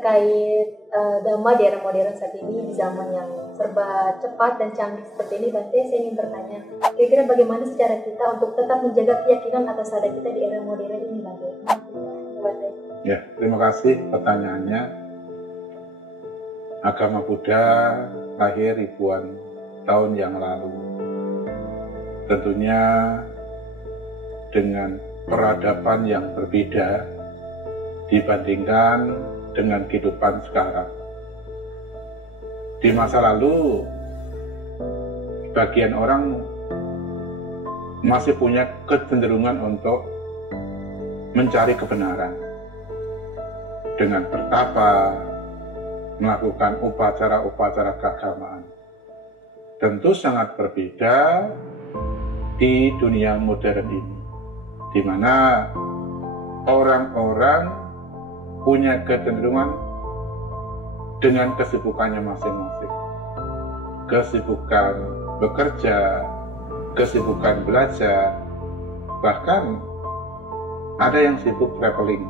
terkait dhamma di era modern saat ini, di zaman yang serba cepat dan canggih seperti ini, Bante, saya ingin bertanya, kira-kira bagaimana secara kita untuk tetap menjaga keyakinan atau sadar kita di era modern ini, Bante? Ya, terima kasih pertanyaannya. Agama Buddha lahir ribuan tahun yang lalu. Tentunya dengan peradaban yang berbeda dibandingkan dengan kehidupan sekarang. Di masa lalu, sebagian orang masih punya kecenderungan untuk mencari kebenaran dengan bertapa, melakukan upacara-upacara keagamaan. Tentu sangat berbeda di dunia modern ini, di mana orang-orang punya kecenderungan dengan kesibukannya masing-masing. Kesibukan bekerja, kesibukan belajar, bahkan ada yang sibuk traveling,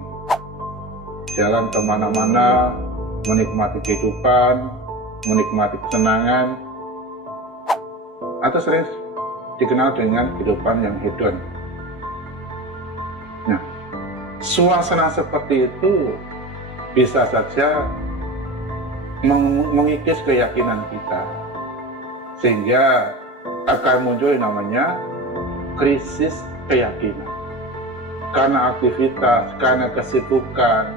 jalan kemana-mana, menikmati kehidupan, menikmati kesenangan, atau sering dikenal dengan kehidupan yang hedon. Nah, suasana seperti itu bisa saja mengikis keyakinan kita, sehingga akan muncul namanya krisis keyakinan. Karena aktivitas, karena kesibukan,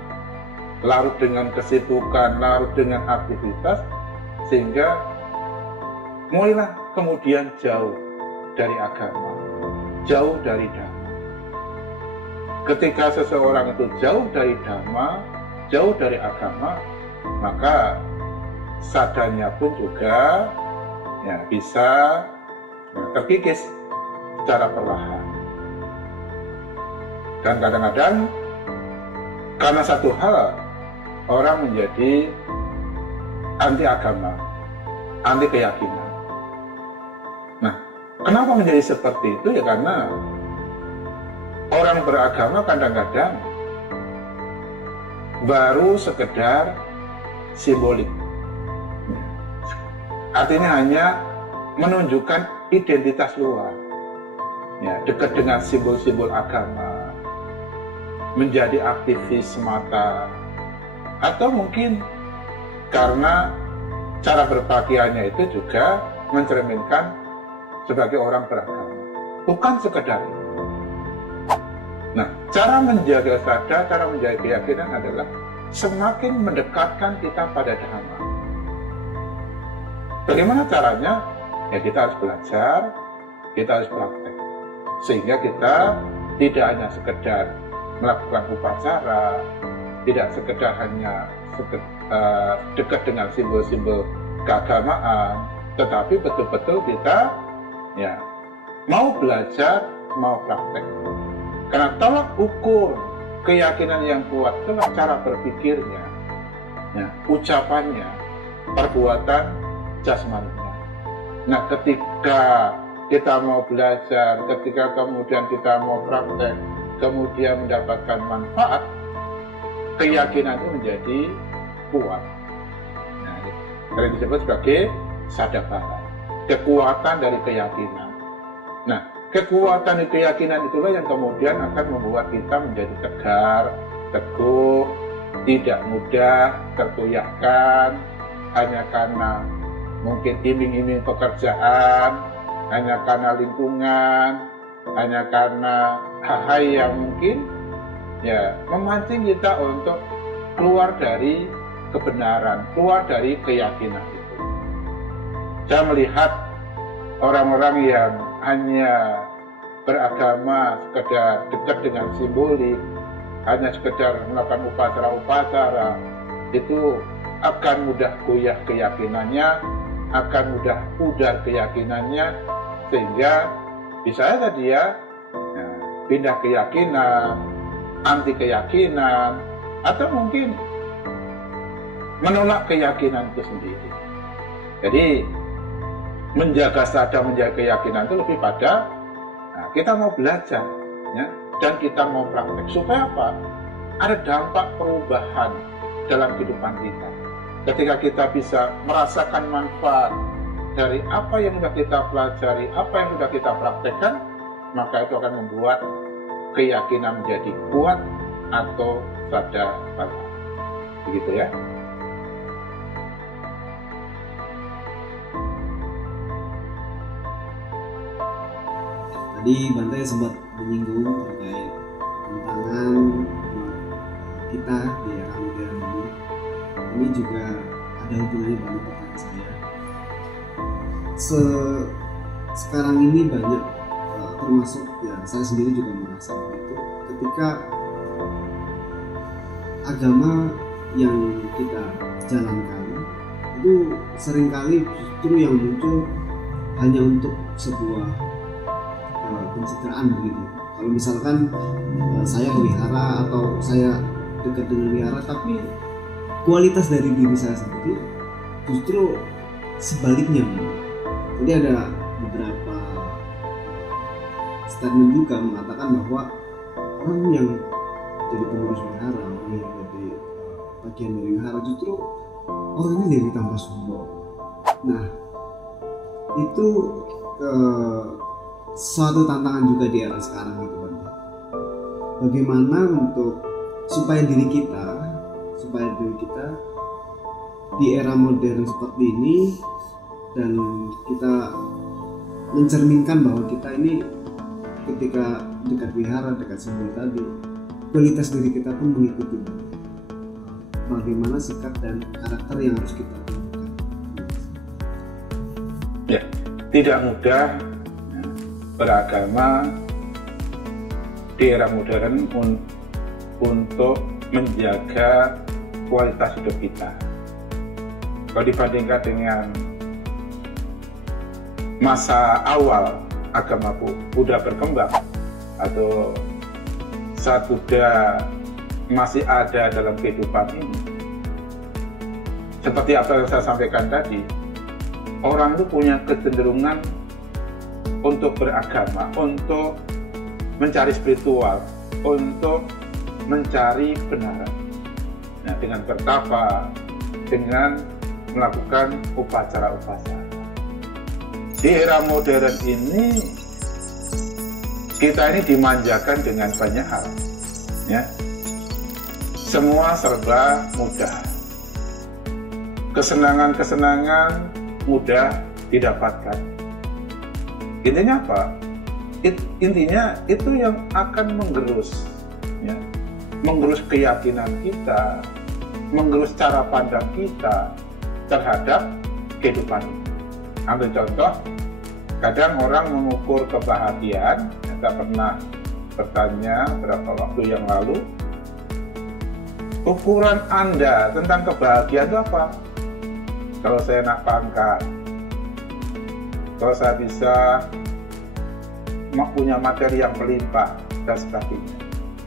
larut dengan kesibukan, larut dengan aktivitas, sehingga mulailah kemudian jauh dari agama, jauh dari dhamma. Ketika seseorang itu jauh dari dhamma, jauh dari agama, maka sadarnya pun juga bisa terkikis secara perlahan. Dan kadang-kadang karena satu hal, orang menjadi anti agama, anti keyakinan. Nah, kenapa menjadi seperti itu? Ya karena orang beragama kadang-kadang baru sekedar simbolik. Artinya hanya menunjukkan identitas luar, dekat dengan simbol-simbol agama, menjadi aktivis semata, atau mungkin karena cara berpakaiannya itu juga mencerminkan sebagai orang beragama, bukan sekedar itu. Nah, cara menjaga sadar, cara menjaga keyakinan adalah semakin mendekatkan kita pada dhamma. Bagaimana caranya? Ya kita harus belajar, kita harus praktek, sehingga kita tidak hanya sekedar melakukan upacara, tidak sekedar hanya dekat dengan simbol-simbol keagamaan, tetapi betul-betul kita mau belajar, mau praktek. Karena tolak ukur keyakinan yang kuat itulah cara berpikirnya, ucapannya, perbuatan jasmaninya. Nah, ketika kita mau belajar, ketika kemudian kita mau praktek, kemudian mendapatkan manfaat, keyakinan itu menjadi kuat. Nah, ini disebut sebagai sadabhara, kekuatan dari keyakinan. Nah, kekuatan dari keyakinan itulah yang kemudian akan membuat kita menjadi tegar, teguh, tidak mudah tergoyahkan hanya karena mungkin iming-iming pekerjaan, hanya karena lingkungan, hanya karena hal-hal yang mungkin memancing kita untuk keluar dari kebenaran, keluar dari keyakinan itu. Saya melihat orang-orang yang hanya beragama sekedar dekat dengan simbolik, hanya sekedar melakukan upacara-upacara, itu akan mudah goyah keyakinannya, akan mudah pudar keyakinannya, sehingga bisa saja dia pindah keyakinan, anti keyakinan, atau mungkin menolak keyakinan itu sendiri. Jadi menjaga sadar, menjaga keyakinan itu lebih pada kita mau belajar dan kita mau praktek supaya apa? Ada dampak perubahan dalam kehidupan kita. Ketika kita bisa merasakan manfaat dari apa yang sudah kita pelajari, apa yang sudah kita praktekkan, maka itu akan membuat keyakinan menjadi kuat atau sadar pada. Begitu ya. Tadi Bante sempat menyinggung terkait tantangan kita di era modern ini. Ini juga ada hubungannya dengan pertanyaan saya. Sekarang ini banyak, termasuk ya saya sendiri juga merasa itu, ketika agama yang kita jalankan itu seringkali justru yang muncul hanya untuk sebuah pencitraan begitu. Kalau misalkan saya pelihara atau saya dekat dengan wihara, tapi kualitas dari diri saya sendiri justru sebaliknya. Jadi ada beberapa statement juga mengatakan bahwa orang yang jadi pengurus wihara, orang yang jadi bagian dari wihara, justru orangnya jadi tambah sombong. Nah, itu suatu tantangan juga di era sekarang gitu kan. Bagaimana supaya diri kita di era modern seperti ini, dan kita mencerminkan bahwa kita ini ketika dekat wihara, dekat simbol tadi, kualitas diri kita pun mengikuti. Bagaimana sikap dan karakter yang harus kita tunjukkan? Ya, tidak mudah beragama di era modern untuk menjaga kualitas hidup kita. Kalau dibandingkan dengan masa awal agama Buddha berkembang atau saat Buddha masih ada dalam kehidupan ini, seperti apa yang saya sampaikan tadi, orang itu punya kecenderungan untuk beragama, untuk mencari spiritual, untuk mencari kebenaran. Nah, dengan bertapa, dengan melakukan upacara-upacara. Di era modern ini, kita ini dimanjakan dengan banyak hal, ya. Semua serba mudah. Kesenangan-kesenangan mudah didapatkan. Intinya apa? Intinya itu yang akan menggerus, ya, menggerus keyakinan kita, menggerus cara pandang kita terhadap kehidupan. Ambil contoh, kadang orang mengukur kebahagiaan. Saya pernah bertanya beberapa waktu yang lalu, ukuran Anda tentang kebahagiaan itu apa? Kalau saya naik pangkat, kalau saya bisa punya materi yang melimpah dan sebagainya.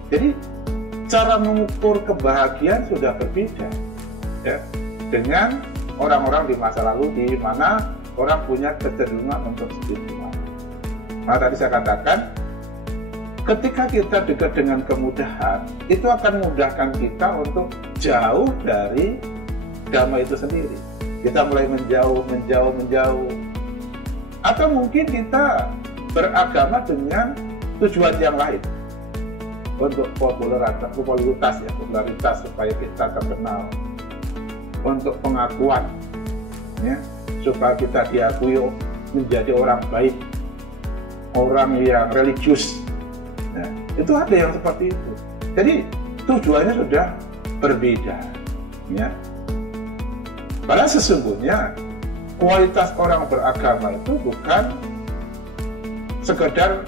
Jadi cara mengukur kebahagiaan sudah berbeda, ya, dengan orang-orang di masa lalu di mana orang punya kecenderungan untuk spiritual. Nah, tadi saya katakan, ketika kita dekat dengan kemudahan, itu akan memudahkan kita untuk jauh dari agama itu sendiri. Kita mulai menjauh. Atau mungkin kita beragama dengan tujuan yang lain, untuk popularitas supaya kita terkenal, untuk pengakuan, ya, supaya kita diakui menjadi orang baik, orang yang religius. Nah, itu ada yang seperti itu. Jadi tujuannya sudah berbeda, ya. Padahal sesungguhnya kualitas orang beragama itu bukan sekedar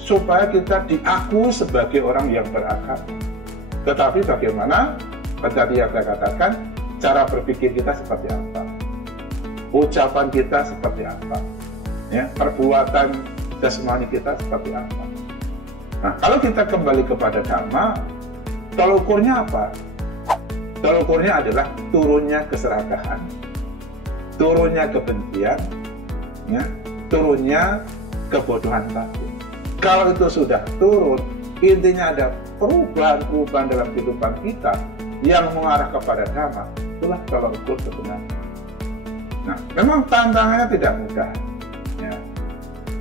supaya kita diakui sebagai orang yang beragama, tetapi bagaimana, tadi yang saya katakan, cara berpikir kita seperti apa, ucapan kita seperti apa, ya, perbuatan jasmani kita seperti apa. Nah, kalau kita kembali kepada Dhamma, tolak ukurnya apa? Tolak ukurnya adalah turunnya keserakahan, turunnya kebencian, ya, turunnya kebodohan tadi. Kalau itu sudah turun, intinya ada perubahan dalam kehidupan kita, yang mengarah kepada dhamma, itulah tolak ukur kebenaran. Nah, memang tantangannya tidak mudah. Ya.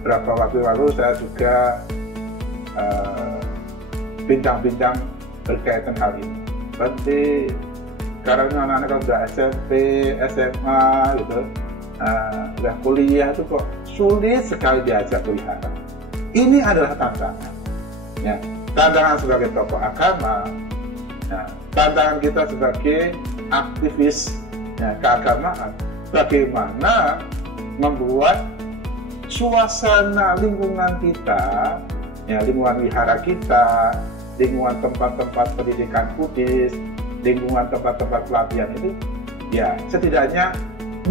Berapa waktu lalu saya juga bincang-bincang berkaitan hal ini. Berarti karena anak-anak sudah SMP, SMA, gitu, udah kuliah itu kok sulit sekali diajak wihara. Ini adalah tantangan. Ya. Tantangan sebagai tokoh agama, ya. Tantangan kita sebagai aktivis ya, keagamaan. Bagaimana membuat suasana lingkungan kita, ya, lingkungan wihara kita, lingkungan tempat-tempat pendidikan Buddhis, lingkungan tempat-tempat pelatihan itu, ya setidaknya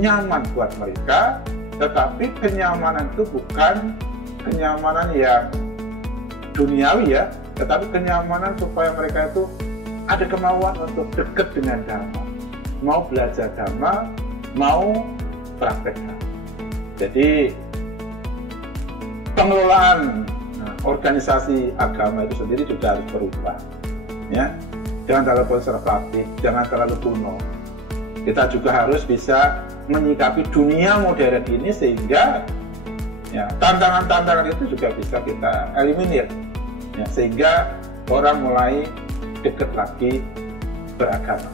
nyaman buat mereka, tetapi kenyamanan itu bukan kenyamanan yang duniawi ya, tetapi kenyamanan supaya mereka itu ada kemauan untuk dekat dengan Dhamma, mau belajar Dhamma, mau praktek Dhamma. Jadi pengelolaan organisasi agama itu sendiri juga harus berubah, ya. Jangan terlalu konservatif, jangan terlalu kuno. Kita juga harus bisa menyikapi dunia modern ini sehingga ya, tantangan-tantangan itu juga bisa kita eliminir, ya, sehingga orang mulai dekat lagi beragama.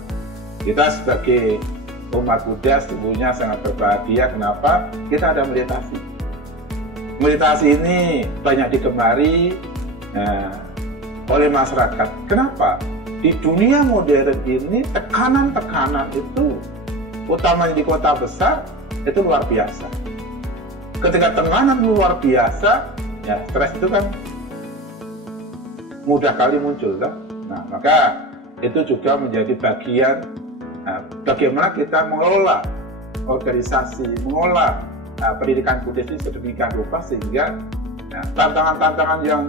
Kita sebagai umat Buddha sesungguhnya sangat berbahagia. Kenapa? Kita ada meditasi. Meditasi ini banyak digemari oleh masyarakat. Kenapa? Di dunia modern ini tekanan-tekanan itu, utamanya di kota besar, itu luar biasa. Ketika tekanan luar biasa, ya stres itu kan mudah kali muncul, kan? Nah, maka itu juga menjadi bagian bagaimana kita mengelola organisasi, mengelola pendidikan Buddhis ini sedemikian rupa sehingga tantangan-tantangan yang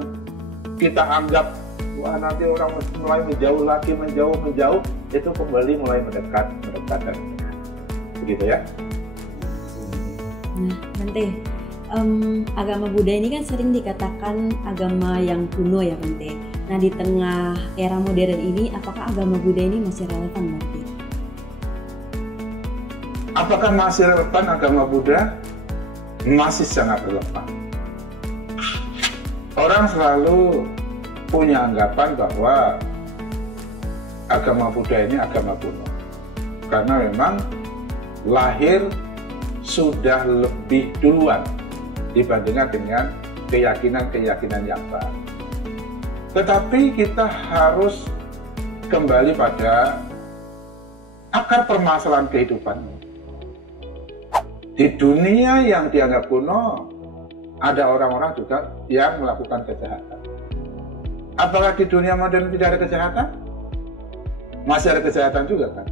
kita anggap wah nanti orang mulai menjauh lagi, menjauh, itu kembali mulai mendekat dan mendekat. Begitu ya. Nah, Bante, agama Buddha ini kan sering dikatakan agama yang kuno ya, Bante. Nah, di tengah era modern ini, apakah agama Buddha ini masih relevan, Bante? Apakah masih relevan agama Buddha? Masih sangat relevan. Orang selalu punya anggapan bahwa agama Buddha ini agama kuno. Karena memang lahir sudah lebih duluan dibandingkan dengan keyakinan-keyakinan yang baru. Tetapi kita harus kembali pada akar permasalahan kehidupan. Di dunia yang dianggap kuno, ada orang-orang juga yang melakukan kejahatan. Apakah di dunia modern tidak ada kejahatan? Masih ada kejahatan juga kan?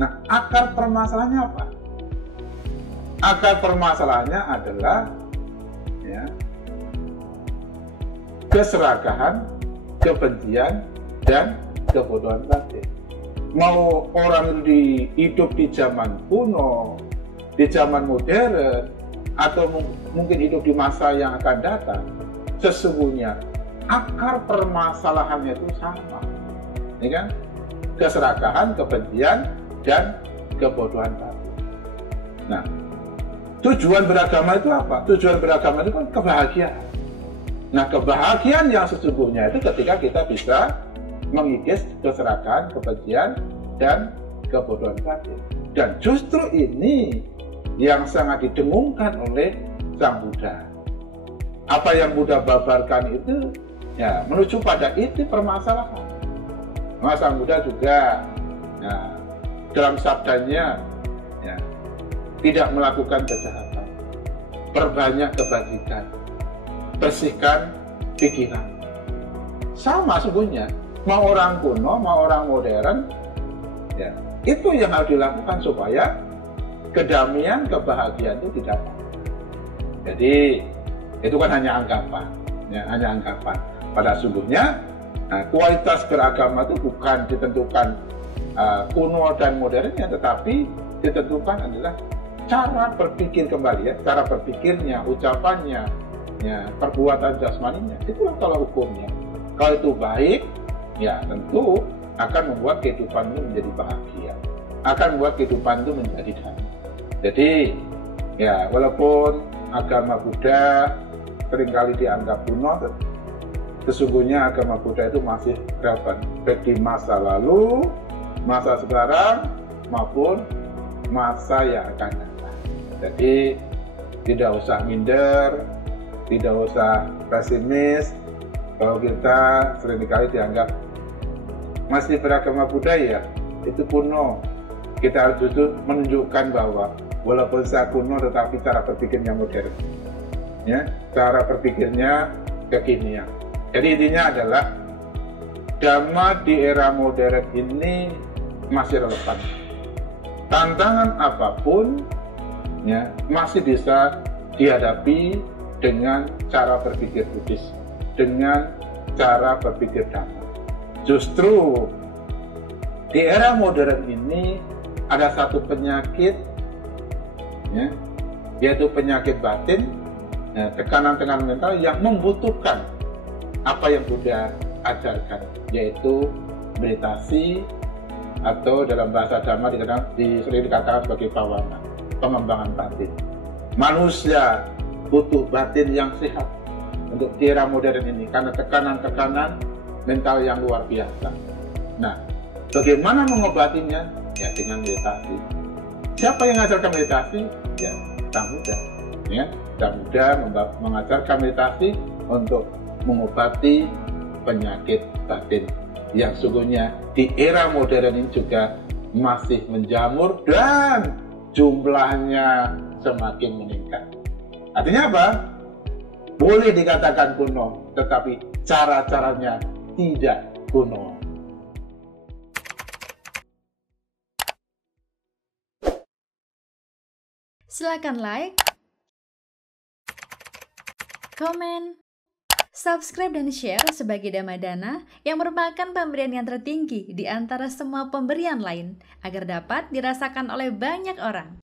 Nah, akar permasalahannya apa? Akar permasalahannya adalah ya, keserakahan, kebencian, dan kebodohan batin. Mau orang hidup di zaman kuno, di zaman modern, atau mungkin hidup di masa yang akan datang, sesungguhnya akar permasalahannya itu sama, ya kan? Keserakahan, kebencian, dan kebodohan batin. Nah, tujuan beragama itu apa? Tujuan beragama itu kan kebahagiaan. Nah, kebahagiaan yang sesungguhnya itu ketika kita bisa mengikis keserakahan, kebencian, dan kebodohan batin. Dan justru ini yang sangat didengungkan oleh Sang Buddha. Apa yang Buddha babarkan itu ya menuju pada itu permasalahan. Maka Sang Buddha juga ya, dalam sabdanya ya, tidak melakukan kejahatan, perbanyak kebajikan, bersihkan pikiran. Sama sesungguhnya, mau orang kuno, mau orang modern, ya, itu yang harus dilakukan supaya kedamaian, kebahagiaan itu didapat. Jadi itu kan hanya anggapan, ya, hanya anggapan. Pada sungguhnya, kualitas beragama itu bukan ditentukan kuno dan modernnya, tetapi ditentukan adalah cara berpikir kembali, ya, cara berpikirnya, ucapannya, ya, perbuatan jasmaninya. Itulah tolak ukurnya. Kalau itu baik, ya tentu akan membuat kehidupanmu menjadi bahagia, akan membuat kehidupan itu menjadi damai. Jadi ya, walaupun agama Buddha seringkali dianggap kuno, sesungguhnya agama Buddha itu masih relevan baik di masa lalu, masa sekarang, maupun masa yang akan datang. Jadi tidak usah minder, tidak usah pesimis kalau kita seringkali dianggap masih beragama Buddha ya, itu kuno. Kita harus justru menunjukkan bahwa walaupun saya kuno tetapi cara berpikirnya modern, ya, cara berpikirnya kekinian. Jadi intinya adalah Dhamma di era modern ini masih relevan. Tantangan apapun ya masih bisa dihadapi dengan cara berpikir Buddhis, dengan cara berpikir Dhamma. Justru di era modern ini ada satu penyakit ya, yaitu penyakit batin, ya, tekanan-tekanan mental yang membutuhkan apa yang Buddha ajarkan, yaitu meditasi, atau dalam bahasa Dhamma sering dikatakan sebagai pawana, pengembangan batin. Manusia butuh batin yang sehat untuk di era modern ini karena tekanan-tekanan mental yang luar biasa. Nah, bagaimana mengobatinya? Ya dengan meditasi. Siapa yang mengajarkan meditasi? Ya, Sang Buddha. Ya, Sang Buddha mengajarkan meditasi untuk mengobati penyakit batin yang sungguhnya di era modern ini juga masih menjamur dan jumlahnya semakin meningkat. Artinya apa? Boleh dikatakan kuno, tetapi cara-caranya tidak kuno. Silakan like, komen, subscribe dan share sebagai Dhammadana yang merupakan pemberian yang tertinggi di antara semua pemberian lain agar dapat dirasakan oleh banyak orang.